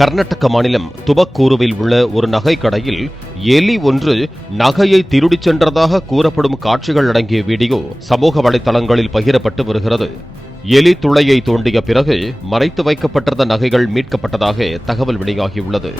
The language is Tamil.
கர்நாடக மாநிலம் துபக்கூருவில் உள்ள ஒரு நகை கடையில் எலி ஒன்று நகையை திருடிச் சென்றதாக கூறப்படும் காட்சிகள் அடங்கிய வீடியோ சமூக வலைதளங்களில் பகிரப்பட்டு வருகிறது. எலி துளையை தோண்டிய பிறகு மறைத்து வைக்கப்பட்டிருந்த நகைகள் மீட்கப்பட்டதாக தகவல் வெளியாகியுள்ளது.